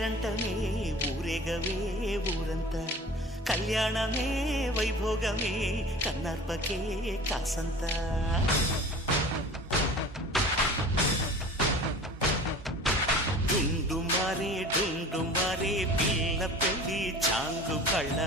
పేరంటమే ఊరేగవే ఊరంతా కళ్యాణమే వైభోగమే కన్నార్పకే కాసంత డుండు మారే పిల్ల పెళ్ళి చాంగు కళ్ళ